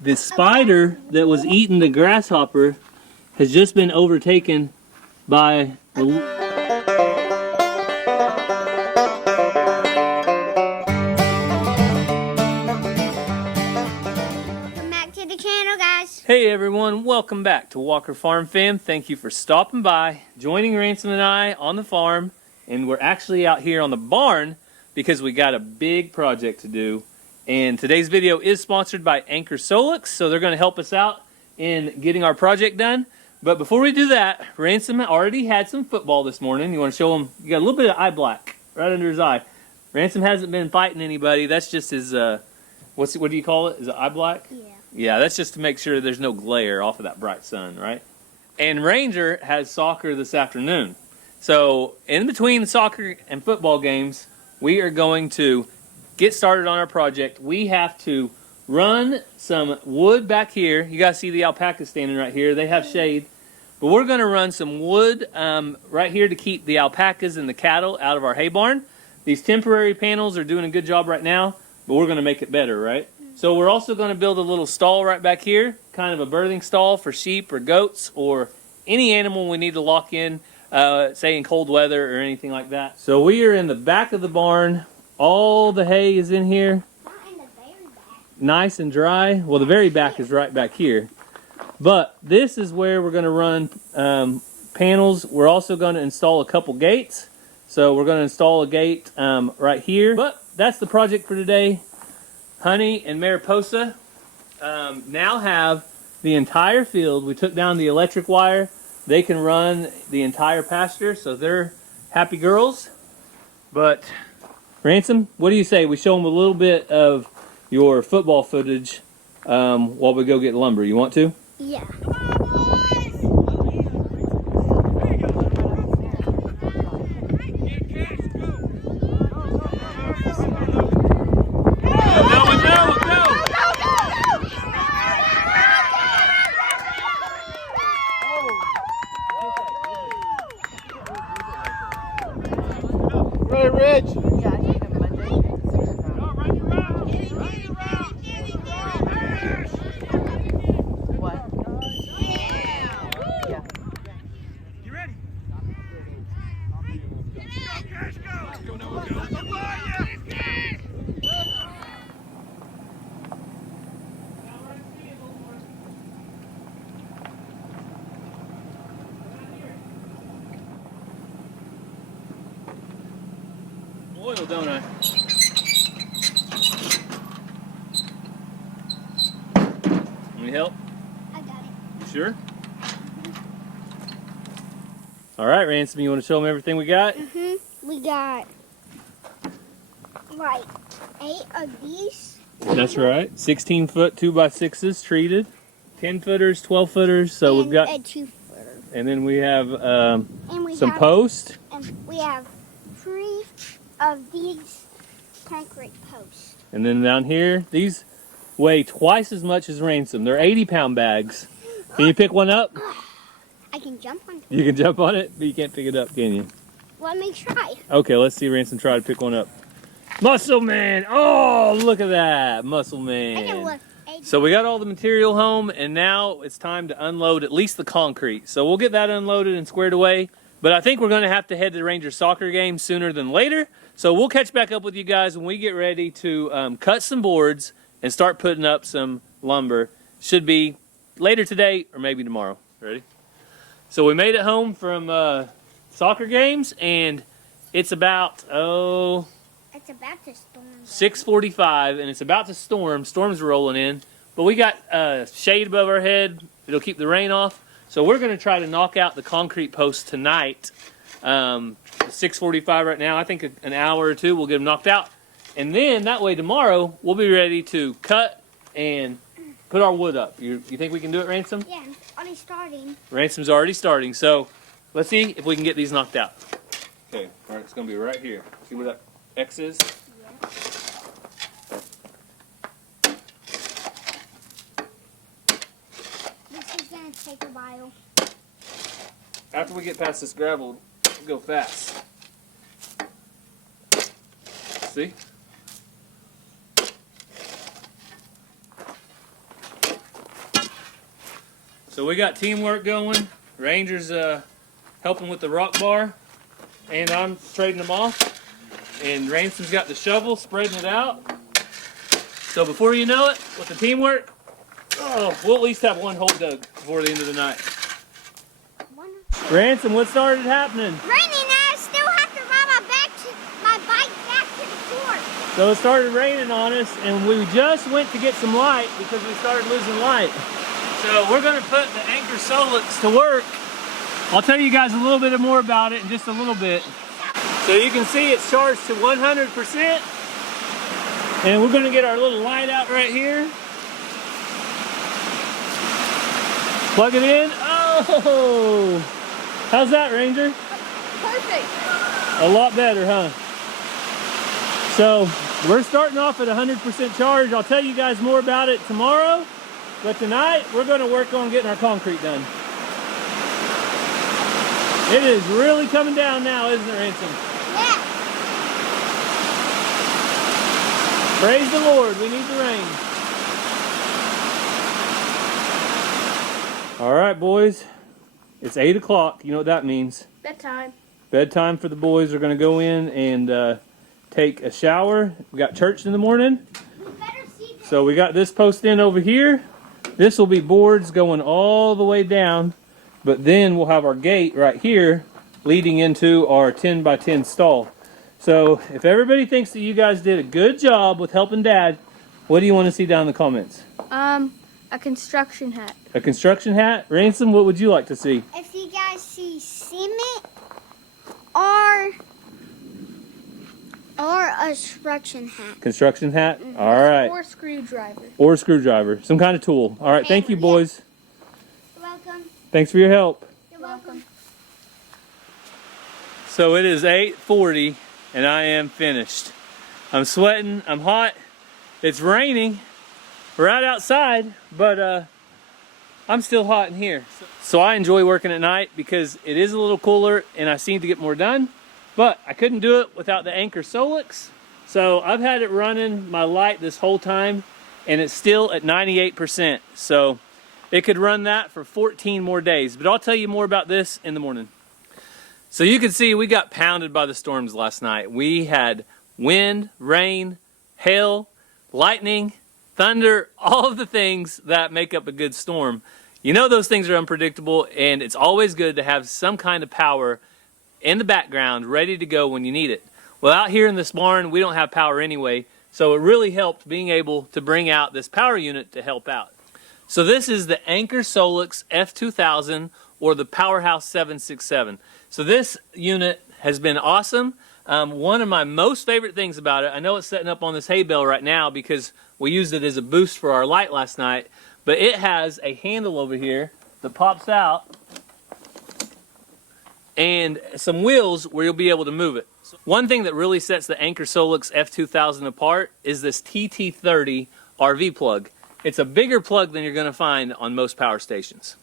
The spider that was eating the grasshopper has just been overtaken by the... Welcome back to the channel, guys. Hey everyone, welcome back to Walker Farm Fam. Thank you for stopping by, joining Ransom and I on the farm, and we're actually out here on the barn because we got a big project to do. And today's video is sponsored by Anker SOLIX, so they're going to help us out in getting our project done. But before we do that, Ransom already had some football this morning. You want to show him? You got a little bit of eye black right under his eye. Ransom hasn't been fighting anybody. That's just his, what do you call it? Is it eye black? Yeah. Yeah, that's just to make sure there's no glare off of that bright sun, right? And Ranger has soccer this afternoon. So in between soccer and football games, we are going to get started on our project. We have to run some wood back here. You guys see the alpacas standing right here. They have shade. But we're going to run some wood right here to keep the alpacas and the cattle out of our hay barn. These temporary panels are doing a good job right now, but we're going to make it better, right? So we're also going to build a little stall right back here, kind of a birthing stall for sheep or goats or any animal we need to lock in, say in cold weather or anything like that. So we are in the back of the barn. All the hay is in here. Not in the very back. Nice and dry. Well, the very back is right back here. But this is where we're going to run panels. We're also going to install a couple gates. So we're going to install a gate right here. But that's the project for today. Honey and Mariposa now have the entire field. We took down the electric wire. They can run the entire pasture, so they're happy girls. But Ransom, what do you say we show them a little bit of your football footage while we go get lumber? You want to? Yeah. Ray Ridge. Oil, don't I? Need help? I got it. You sure? All right, Ransom, you want to show them everything we got? We got like 8 of these. That's right. 16-foot 2x6s treated. 10-footers, 12-footers. So and we've got, a 2-footer. and then we have And we some have, posts. And we have 3 of these concrete posts. And then down here, these weigh twice as much as Ransom. They're 80-pound bags. Can you pick one up? I can jump on. You can jump on it, but you can't pick it up, can you? Let me try. Okay, let's see Ransom try to pick one up. Muscle Man! Oh, look at that. Muscle I can Man. lift 8. So we got all the material home, and now it's time to unload at least the concrete. So we'll get that unloaded and squared away. But I think we're going to have to head to the Ranger soccer game sooner than later. So we'll catch back up with you guys when we get ready to cut some boards and start putting up some lumber. Should be later today or maybe tomorrow. Ready? So we made it home from soccer games, and it's about, It's about to storm. 6:45, and it's about to storm. Storm's rolling in. But we got shade above our head. It'll keep the rain off. So we're going to try to knock out the concrete posts tonight. 6:45 right now. I think an hour or two we'll get them knocked out. And then that way tomorrow we'll be ready to cut and put our wood up. You think we can do it, Ransom? Yeah, I'm already starting. Ransom's already starting. So let's see if we can get these knocked out. Okay, all right, it's going to be right here. See where that X is? Yeah. This is going to take a while. After we get past this gravel, we'll go fast. See? So we got teamwork going. Ranger's helping with the rock bar, and I'm trading them off. And Ransom's got the shovel, spreading it out. So before you know it, with the teamwork, we'll at least have one hole dug before the end of the night. Ransom, what started happening? Raining, I still have to ride my bike back to the shore. So it started raining on us, and we just went to get some light because we started losing light. So we're going to put the Anker SOLIX to work. I'll tell you guys a little bit more about it in just a little bit. So you can see it's charged to 100%. And we're going to get our little light out right here. Plug it in. Oh! How's that, Ranger? Perfect. A lot better, huh? So we're starting off at 100% charge. I'll tell you guys more about it tomorrow. But tonight, we're going to work on getting our concrete done. It is really coming down now, isn't it, Ransom? Yeah. Praise the Lord, we need the rain. All right, boys. It's 8 o'clock. You know what that means. Bedtime. Bedtime for the boys. Are going to go in and take a shower. We got church in the morning. We better see this. So we got this post in over here. This will be boards going all the way down. But then we'll have our gate right here leading into our 10 by 10 stall. So if everybody thinks that you guys did a good job with helping Dad, what do you want to see down in the comments? A construction hat. A construction hat? Ransom, what would you like to see? If you guys see cement or a construction hat. Construction hat? All right. Or screwdriver. Or screwdriver. Some kind of tool. All right. Thank you, boys. You're welcome. Thanks for your help. You're welcome. So it is 8:40 and I am finished. I'm sweating. I'm hot. It's raining. We're out outside, but I'm still hot in here. So I enjoy working at night because it is a little cooler and I seem to get more done. But I couldn't do it without the Anker SOLIX. So I've had it running my light this whole time and it's still at 98%. So it could run that for 14 more days. But I'll tell you more about this in the morning. So you can see we got pounded by the storms last night. We had wind, rain, hail, lightning, thunder, all of the things that make up a good storm. You know those things are unpredictable, and it's always good to have some kind of power in the background ready to go when you need it. Well, out here in this barn, we don't have power anyway, so it really helped being able to bring out this power unit to help out. So this is the Anker SOLIX F2000 or the Powerhouse 767. So this unit has been awesome. One of my most favorite things about it, I know it's setting up on this hay bale right now because we used it as a boost for our light last night, but it has a handle over here that pops out and some wheels where you'll be able to move it. One thing that really sets the Anker SOLIX F2000 apart is this TT30 RV plug. It's a bigger plug than you're going to find on most power stations.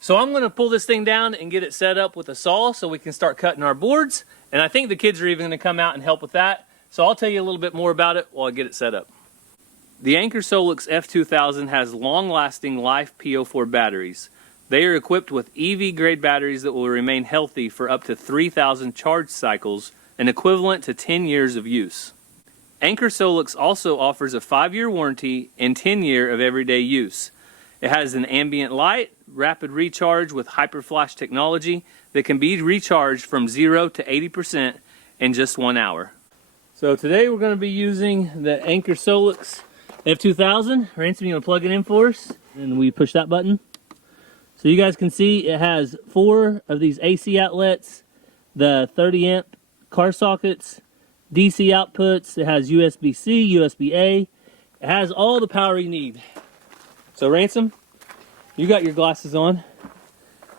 So I'm going to pull this thing down and get it set up with a saw so we can start cutting our boards. And I think the kids are even going to come out and help with that. So I'll tell you a little bit more about it while I get it set up. The Anker SOLIX F2000 has long-lasting Life PO4 batteries. They are equipped with EV-grade batteries that will remain healthy for up to 3,000 charge cycles, an equivalent to 10 years of use. Anker SOLIX also offers a 5-year warranty and 10-year of everyday use. It has an ambient light, rapid recharge with hyperflash technology that can be recharged from 0 to 80% in just 1 hour. So today we're going to be using the Anker SOLIX F2000. Ransom, you want to plug it in for us? And we push that button. So you guys can see it has 4 of these AC outlets, the 30 amp car sockets, DC outputs. It has USB-C, USB-A. It has all the power you need. So Ransom, you got your glasses on.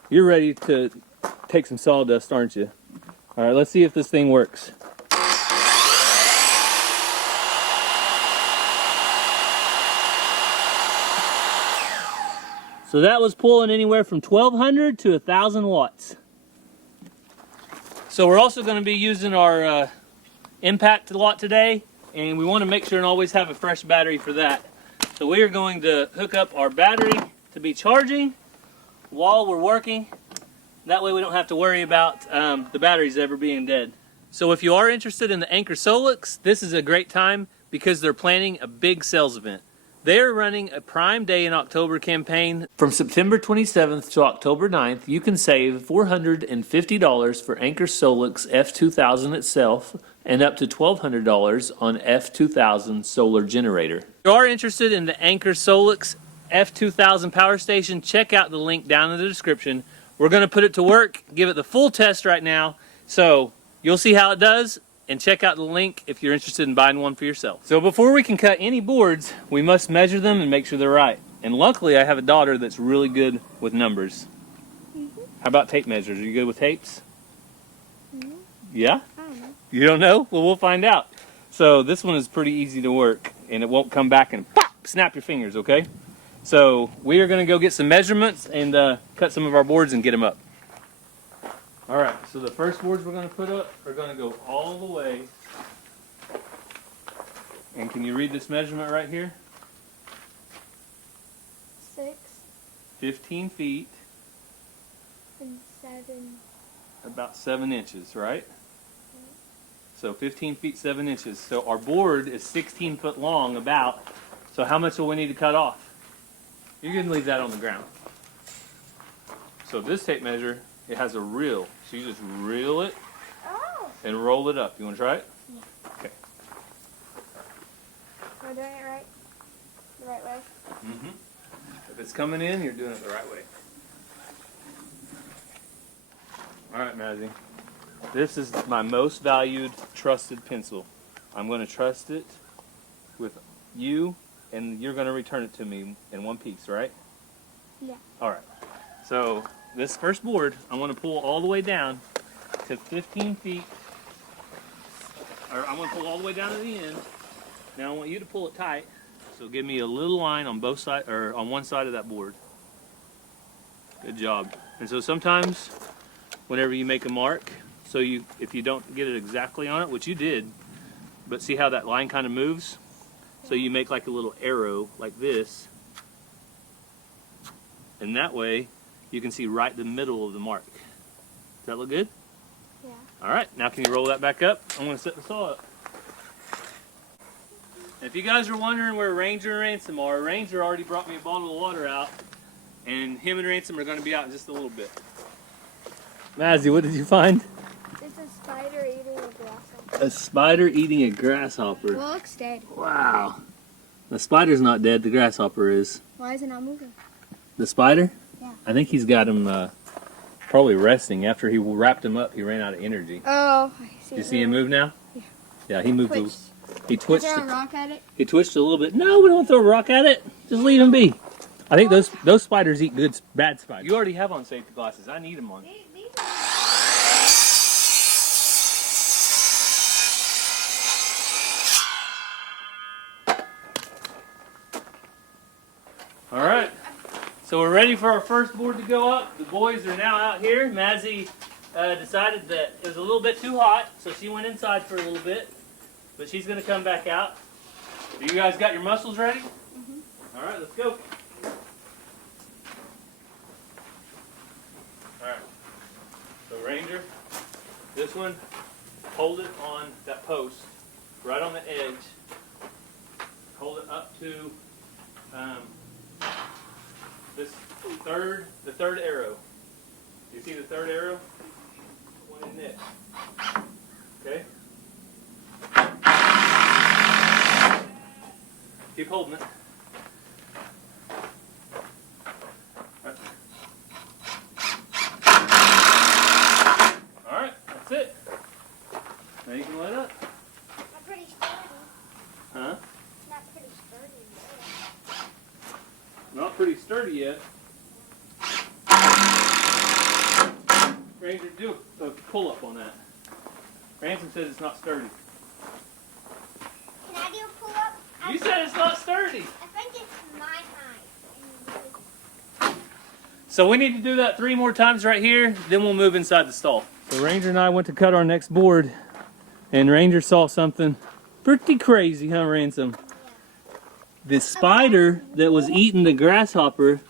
You're ready to take some sawdust, aren't you? All right, let's see if this thing works. So that was pulling anywhere from 1,200 to 1,000 watts. So we're also going to be using our impact lot today, and we want to make sure and always have a fresh battery for that. So we are going to hook up our battery to be charging while we're working. That way we don't have to worry about the batteries ever being dead. So if you are interested in the Anker SOLIX, this is a great time because they're planning a big sales event. They are running a Prime Day in October campaign. From September 27th to October 9th, you can save $450 for Anker SOLIX F2000 itself and up to $1,200 on F2000 solar generator. If you are interested in the Anker SOLIX F2000 power station, check out the link down in the description. We're going to put it to work, give it the full test right now, so you'll see how it does. And check out the link if you're interested in buying one for yourself. So before we can cut any boards, we must measure them and make sure they're right. And luckily I have a daughter that's really good with numbers. How about tape measures? Are you good with tapes? Yeah? I don't know. You don't know? Well, we'll find out. So this one is pretty easy to work and it won't come back and pop, snap your fingers, okay? So we are gonna go get some measurements and cut some of our boards and get them up. All right, so the first boards we're going to put up are going to go all the way. And can you read this measurement right here? 6 15 feet. and 7. About 7 inches, right? So 15 feet, 7 inches. So our board is 16 foot long about. So how much will we need to cut off? You can leave that on the ground. So this tape measure, it has a reel. So you just reel it and roll it up. You want to try it? Yeah. Okay. Am I doing it right? The right way? Mm-hmm. If it's coming in, you're doing it the right way. All right, Mazzy. This is my most valued, trusted pencil. I'm going to trust it with you, and you're going to return it to me in one piece, right? Yeah. All right. So this first board, I want to pull all the way down to 15 feet. Or I want to pull all the way down to the end. Now I want you to pull it tight. So give me a little line on both sides, or on one side of that board. Good job. And so sometimes, whenever you make a mark, so if you don't get it exactly on it, which you did, but see how that line kind of moves? So you make like a little arrow like this, and that way you can see right the middle of the mark. Does that look good? Yeah. All right, now can you roll that back up? I'm going to set the saw up. If you guys are wondering where Ranger and Ransom are, Ranger already brought me a bottle of water out, and him and Ransom are going to be out in just a little bit. Mazzy, what did you find? It's a spider eating a grasshopper. A spider eating a grasshopper. Well, it looks dead. Wow. The spider's not dead, the grasshopper is. Why is it not moving? The spider? Yeah. I think he's got him probably resting. After he wrapped him up, he ran out of energy. Oh, I see. You see him move now? Yeah. Yeah, he moved. Twitched. He twitched. Throw a rock at it? He twitched a little bit. No, we don't throw a rock at it. Just leave him be. I think those spiders eat bad spiders. You already have on safety glasses. I need them on. All right. So we're ready for our first board to go up. The boys are now out here. Mazzy decided that it was a little bit too hot, so she went inside for a little bit. But she's going to come back out. You guys got your muscles ready? Mm-hmm. All right, let's go. All right. So Ranger, this one, hold it on that post, right on the edge. Hold it up to the third arrow. You see the third arrow? One in this. Okay? Keep holding it. Alright, that's it. Now you can let up. Not pretty sturdy. Huh? Not pretty sturdy. Not pretty sturdy yet. Ranger, do a pull up on that. Ransom says it's not sturdy. Can I do a pull up? You said it's not sturdy. I think it's my height. So we need to do that 3 more times right here, then we'll move inside the stall. So Ranger and I went to cut our next board, and Ranger saw something pretty crazy, huh, Ransom? The spider that was eating the grasshopper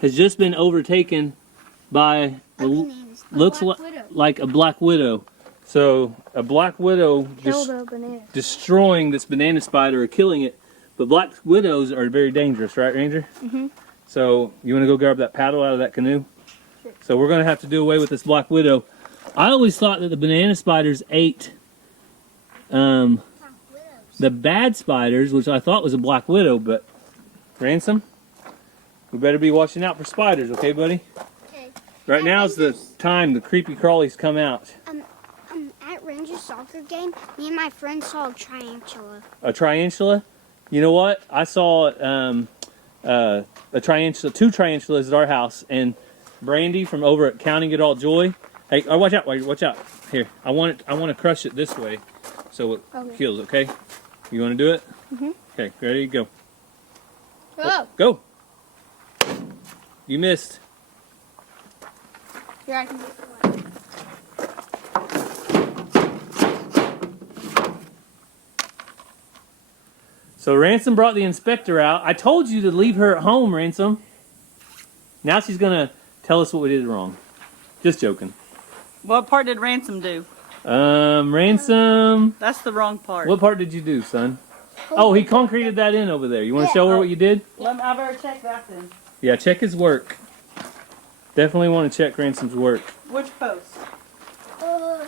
has just been overtaken by looks Black widow. like a black widow. So a black widow Killed a banana. destroying this banana spider or killing it. But black widows are very dangerous, right, Ranger? Mm-hmm. So you want to go grab that paddle out of that canoe? Sure. So we're going to have to do away with this black widow. I always thought that the banana spiders ate the bad spiders, which I thought was a black widow, but Ransom, we better be watching out for spiders, okay, buddy? Okay. Right now is the time the creepy crawlies come out. At Rangers soccer game, me and my friend saw a tarantula. A tarantula? You know what? I saw a tarantula, 2 tarantulas at our house, and Brandy from over at Counting It All Joy. Hey, watch out! Watch out! Here, I want to crush it this way, so it kills. Okay, you want to do it? Mhm. Okay, ready? Go. Oh, Go. You missed. here I can do it. So Ransom brought the inspector out. I told you to leave her at home, Ransom. Now she's gonna tell us what we did wrong. Just joking. What part did Ransom do? Ransom. That's the wrong part. What part did you do, son? Oh, he concreted that in over there. You want to show her what you did? I better check that then. Yeah, check his work. Definitely want to check Ransom's work. Which post? I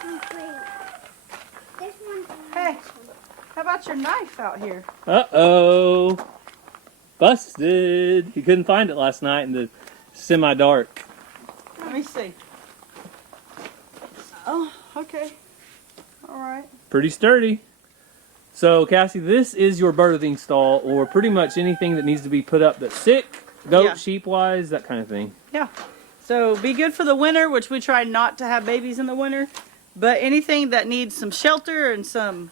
concrete. This one. Hey, how about your knife out here? Uh-oh. Busted. He couldn't find it last night in the semi-dark. Let me see. Oh, okay. All right. Pretty sturdy. So, Cassie, this is your birthing stall, or pretty much anything that needs to be put up that's sick, goat, Yeah. sheep-wise, that kind of thing. Yeah. So be good for the winter, which we try not to have babies in the winter. But anything that needs some shelter and some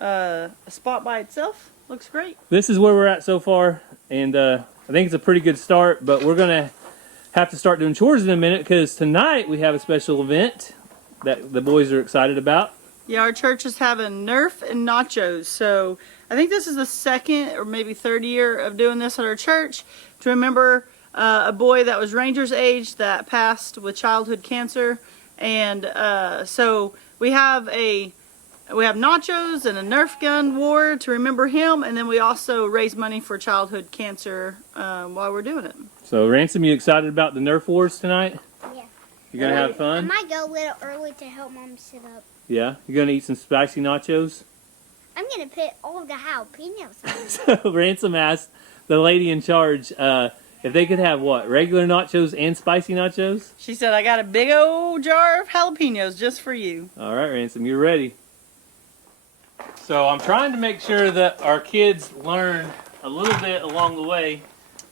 a spot by itself looks great. This is where we're at so far, and I think it's a pretty good start, but we're going to have to start doing chores in a minute, because tonight we have a special event that the boys are excited about. Yeah, our church is having Nerf and nachos. So I think this is the 2nd or maybe 3rd year of doing this at our church to remember a boy that was Ranger's age that passed with childhood cancer. And so we have nachos and a Nerf gun war to remember him. And then we also raise money for childhood cancer while we're doing it. So, Ransom, you excited about the Nerf wars tonight? Yeah. You going to have I fun? might go a little early to help Mom sit up. Yeah? You going to eat some spicy nachos? I'm gonna put all the jalapenos on it. So, Ransom asked the lady in charge if they could have what? Regular nachos and spicy nachos? She said, I got a big old jar of jalapenos just for you. All right, Ransom, you're ready. So I'm trying to make sure that our kids learn a little bit along the way.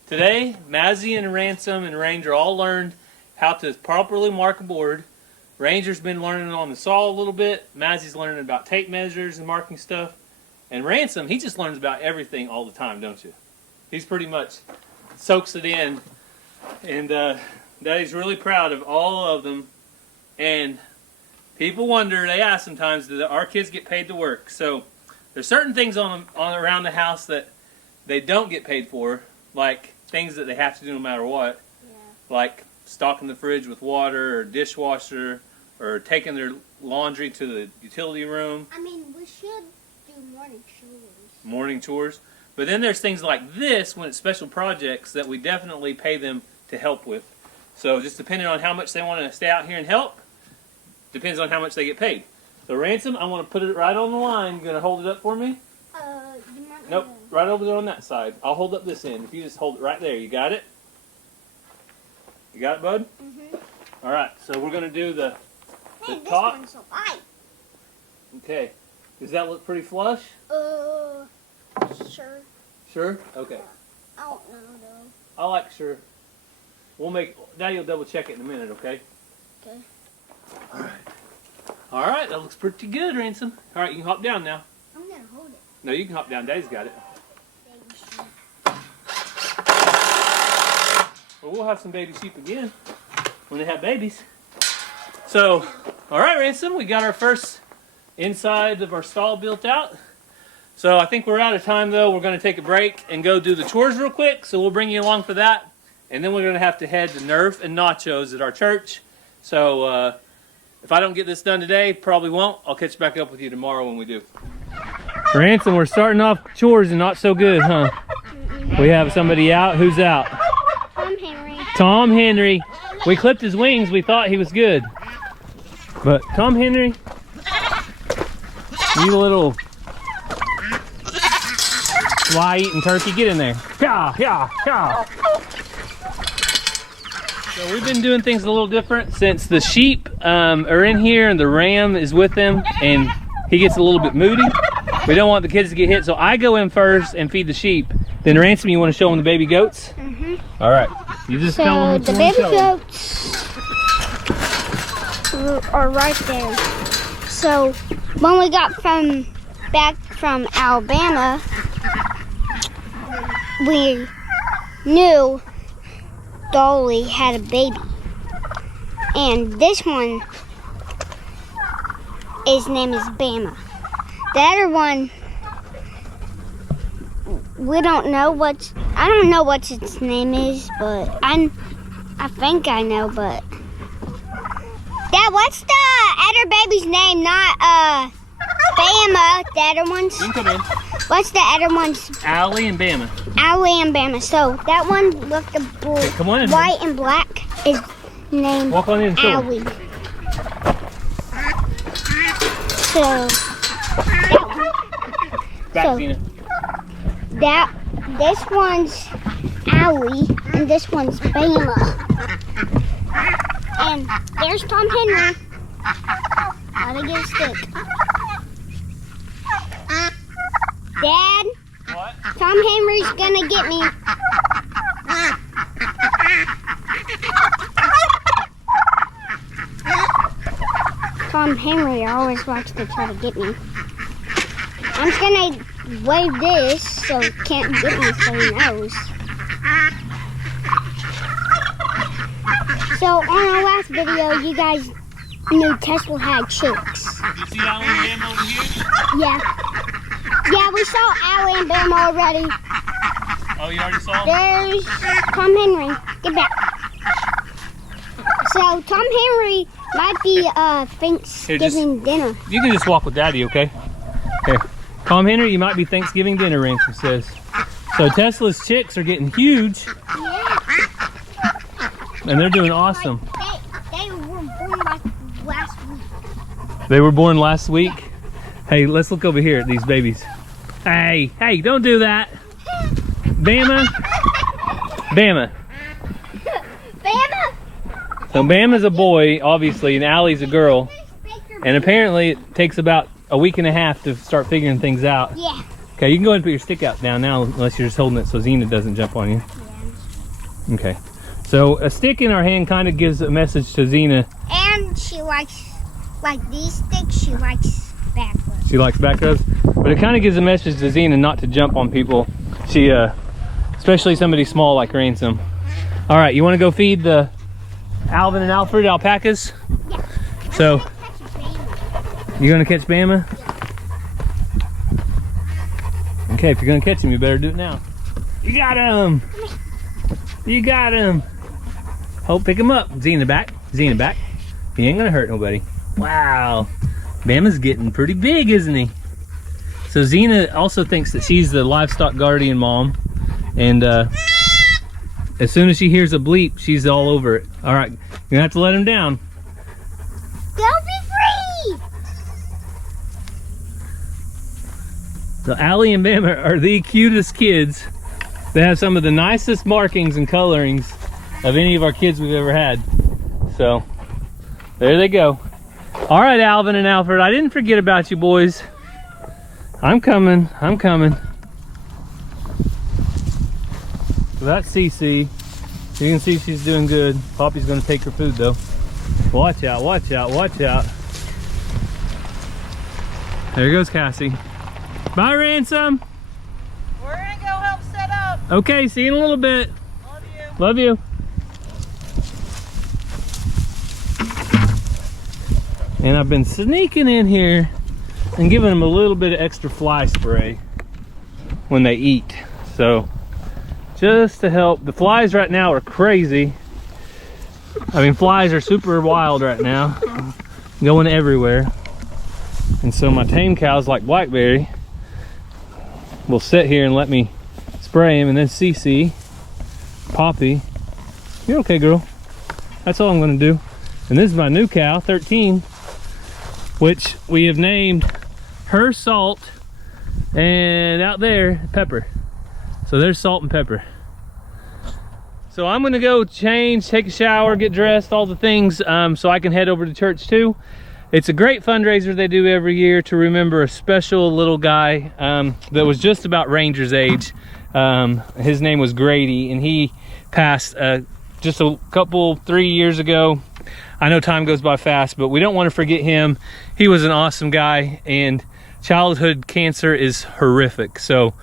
Today, Mazzy and Ransom and Ranger all learned how to properly mark a board. Ranger's been learning on the saw a little bit. Mazzy's learning about tape measures and marking stuff. And Ransom, he just learns about everything all the time, don't you? He's pretty much soaks it in. And Daddy's really proud of all of them. And people wonder, they ask sometimes, do our kids get paid to work? So there's certain things on around the house that they don't get paid for, like things that they have to do no matter what. Yeah. Like stocking the fridge with water or dishwasher or taking their laundry to the utility room. I mean, we should do morning chores. Morning chores. But then there's things like this, when it's special projects, that we definitely pay them to help with. So just depending on how much they want to stay out here and help, depends on how much they get paid. So Ransom, I want to put it right on the line. You going to hold it up for me? You might Nope, right over there on that side. I'll hold up this end. If you just hold it right there, you got it? You got it, bud? Mm-hmm. All right, so we're going to do the Man, this top. one's so light. Okay. Does that look pretty flush? Sure. Sure? Okay. I don't know, though. I like sure. Daddy will double check it in a minute, okay? Okay. All right. All right, that looks pretty good, Ransom. All right, you can hop down now. I'm gonna hold it. No, you can hop down. Daddy's got it. Baby sheep. Well, we'll have some baby sheep again when they have babies. So, all right, Ransom, we got our first inside of our stall built out. So I think we're out of time though. We're going to take a break and go do the chores real quick. So we'll bring you along for that. And then we're going to have to head to Nerf and Nachos at our church. So if I don't get this done today, probably won't. I'll catch back up with you tomorrow when we do. Ransom, we're starting off chores and not so good, huh? We have somebody out. Who's out? Tom Henry. Tom Henry. We clipped his wings. We thought he was good. But Tom Henry, you little fly-eating turkey, get in there. Yeah, yeah, yeah. So we've been doing things a little different since the sheep are in here and the ram is with them and he gets a little bit moody. We don't want the kids to get hit, so I go in first and feed the sheep. Then Ransom, you want to show them the baby goats? Mm-hmm. All right. You just tell them So the baby goats are right there. So when we got back from Alabama, we knew Dolly had a baby. And this one, his name is Bama. The other one, we don't know I don't know what its name is, but I think I know, but Dad, what's the other baby's name? Not Bama, the other one's. You can come in. What's the other one's? Allie and Bama. Allie and Bama. So that one with the Come on in. white and black is named Walk on in and show 'em. Allie. So that one. Back, So- Zena. This one's Allie and this one's Bama. And there's Tom Henry. Gotta get a stick. Dad, What? Tom Henry's gonna get me. Tom Henry always likes to try to get me. I'm just gonna wave this so he can't get me so he knows. So on our last video, you guys knew Tesla had chicks. You see Allie and Bama over here? Yeah. Yeah, we saw Allie and Bama already. Oh, you already saw them? There's Tom Henry. Get back. So Tom Henry might be Thanksgiving dinner. You can just walk with Daddy, okay? Here. Tom Henry, you might be Thanksgiving dinner, Ransom says. So Tesla's chicks are getting huge, Yeah. and they're doing awesome. They were born like last week. They were born last week. Hey, let's look over here at these babies. Hey, don't do that. Bama. Bama. Bama. So Bama's a boy, obviously, and Allie's a girl. And apparently it takes about a week and a half to start figuring things out. Yeah. Okay, you can go ahead and put your stick out down now, unless you're just holding it so Zena doesn't jump on you. Okay. So a stick in our hand kind of gives a message to Zena. And she likes, like these sticks, she likes backwards. She likes back rubs, but it kind of gives a message to Zena not to jump on people. She, especially somebody small like Ransom. All right, you want to go feed the Alvin and Alfred alpacas? Yeah. So, you're gonna catch Bama? Okay, if you're gonna catch him, you better do it now. You got him! You got him! Hope, pick him up. Zena back. Zena back. He ain't gonna hurt nobody. Wow. Bama's getting pretty big, isn't he? So Zena also thinks that she's the livestock guardian mom. And as soon as she hears a bleep, she's all over it. All right, you're gonna have to let him down. They'll be free! So Allie and Bama are the cutest kids. They have some of the nicest markings and colorings of any of our kids we've ever had. So there they go. All right, Alvin and Alfred, I didn't forget about you boys. I'm coming, I'm coming. So that's Cece. You can see she's doing good. Poppy's gonna take her food though. Watch out, watch out, watch out. There goes Cassie. Bye, Ransom. We're gonna go help set up. Okay, see you in a little bit. Love you. Love you. And I've been sneaking in here and giving them a little bit of extra fly spray. when they eat. So just to help. The flies right now are crazy. I mean, flies are super wild right now, going everywhere. And so my tame cows like Blackberry will sit here and let me spray him, and then CC, Poppy, you're okay, girl. That's all I'm gonna do. And this is my new cow, 13, which we have named her Salt, and out there, Pepper. So there's Salt and Pepper. So I'm gonna go change, take a shower, get dressed, all the things, so I can head over to church too. It's a great fundraiser they do every year to remember a special little guy that was just about Ranger's age. His name was Grady, and he passed just a couple, 3 years ago. I know time goes by fast, but we don't want to forget him. He was an awesome guy, and childhood cancer is horrific. So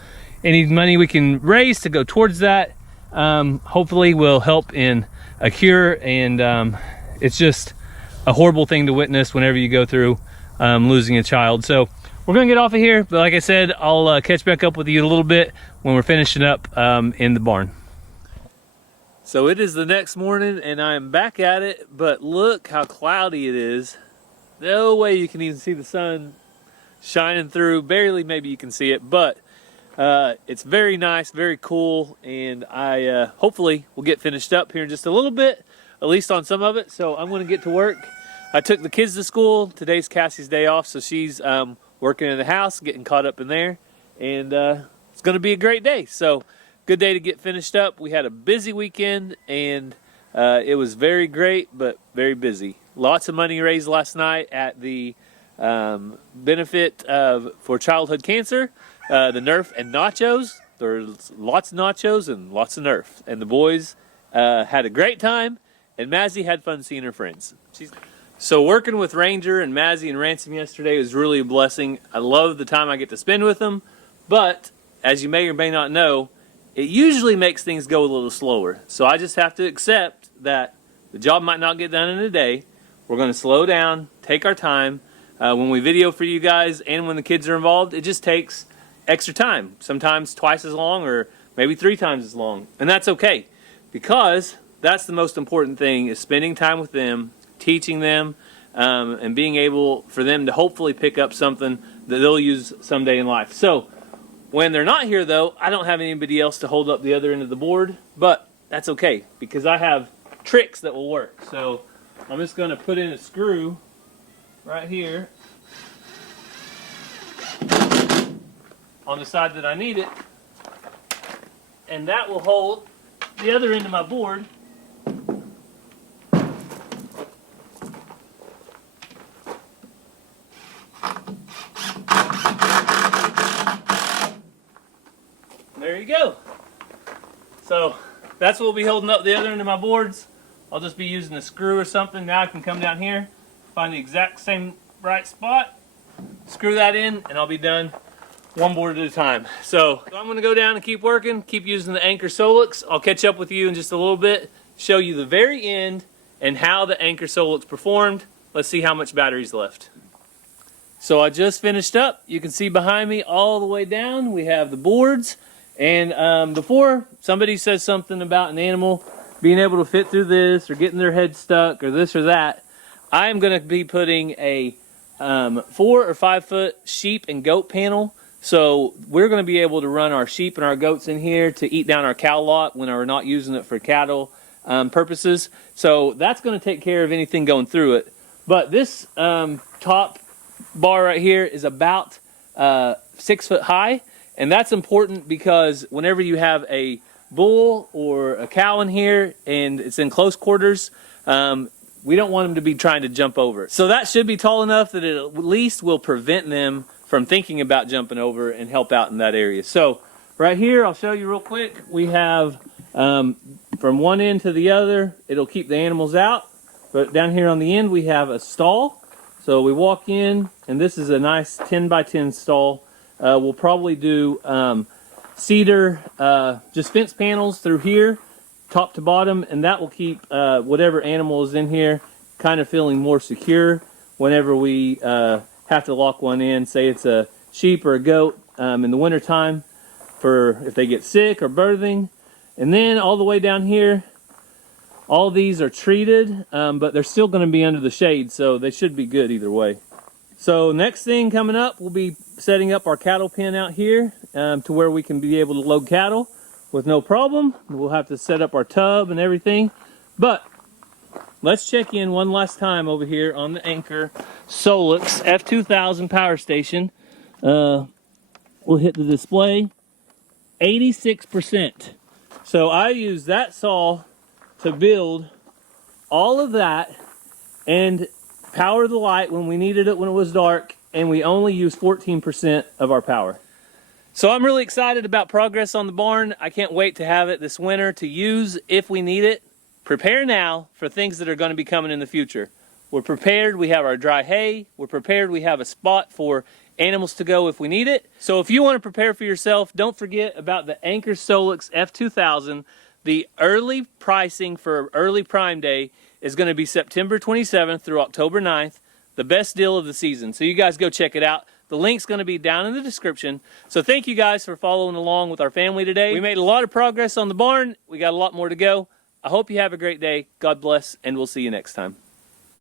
any money we can raise to go towards that, hopefully will help in a cure. And it's just a horrible thing to witness whenever you go through losing a child. So we're gonna get off of here, but like I said, I'll catch back up with you a little bit when we're finishing up in the barn. So it is the next morning and I am back at it, but look how cloudy it is. No way you can even see the sun shining through. Barely, maybe you can see it, but it's very nice, very cool, and I hopefully will get finished up here in just a little bit, at least on some of it. So I'm gonna get to work. I took the kids to school. Today's Cassie's day off, so she's working in the house, getting caught up in there, and it's gonna be a great day. So good day to get finished up. We had a busy weekend, and it was very great, but very busy. Lots of money raised last night at the benefit for childhood cancer. The Nerf and nachos. There's lots of nachos and lots of Nerf. And the boys had a great time, and Mazzy had fun seeing her friends. So working with Ranger and Mazzy and Ransom yesterday was really a blessing. I love the time I get to spend with them, but as you may or may not know, it usually makes things go a little slower. So I just have to accept that the job might not get done in a day. We're going to slow down, take our time. When we video for you guys and when the kids are involved, it just takes extra time. Sometimes twice as long or maybe 3 times as long. And that's okay, because that's the most important thing, is spending time with them, teaching them, and being able for them to hopefully pick up something that they'll use someday in life. So when they're not here, though, I don't have anybody else to hold up the other end of the board, but that's okay, because I have tricks that will work. So I'm just going to put in a screw right here on the side that I need it, and that will hold the other end of my board. There you go. So that's what will be holding up the other end of my boards. I'll just be using a screw or something. Now I can come down here, find the exact same right spot, screw that in, and I'll be done one board at a time. So I'm going to go down and keep working, keep using the Anker SOLIX. I'll catch up with you in just a little bit, show you the very end and how the Anker SOLIX performed. Let's see how much battery's left. So I just finished up. You can see behind me all the way down we have the boards. And before somebody says something about an animal being able to fit through this or getting their head stuck or this or that, I am going to be putting a 4 or 5 foot sheep and goat panel. So we're going to be able to run our sheep and our goats in here to eat down our cow lot when we're not using it for cattle purposes. So that's going to take care of anything going through it. But this top bar right here is about 6 foot high. And that's important because whenever you have a bull or a cow in here and it's in close quarters, we don't want them to be trying to jump over. So that should be tall enough that it at least will prevent them from thinking about jumping over and help out in that area. So right here, I'll show you real quick. We have from one end to the other, it'll keep the animals out. But down here on the end, we have a stall. So we walk in, and this is a nice 10 by 10 stall. We'll probably do cedar, just fence panels through here, top to bottom, and that will keep whatever animal is in here kind of feeling more secure whenever we have to lock one in, say it's a sheep or a goat in the wintertime. for if they get sick or birthing. And then all the way down here, all these are treated, but they're still going to be under the shade, so they should be good either way. So next thing coming up, we'll be setting up our cattle pen out here to where we can be able to load cattle with no problem. We'll have to set up our tub and everything. But let's check in one last time over here on the Anker SOLIX F2000 power station. We'll hit the display. 86%. So I use that saw to build all of that and power the light when we needed it when it was dark, and we only use 14% of our power. So I'm really excited about progress on the barn. I can't wait to have it this winter to use if we need it. Prepare now for things that are going to be coming in the future. We're prepared, we have our dry hay. We're prepared, we have a spot for animals to go if we need it. So if you want to prepare for yourself, don't forget about the Anker SOLIX F2000. The early pricing for early Prime Day is going to be September 27th through October 9th. The best deal of the season. So you guys go check it out. The link's going to be down in the description. So thank you guys for following along with our family today. We made a lot of progress on the barn. We got a lot more to go. I hope you have a great day. God bless, and we'll see you next time.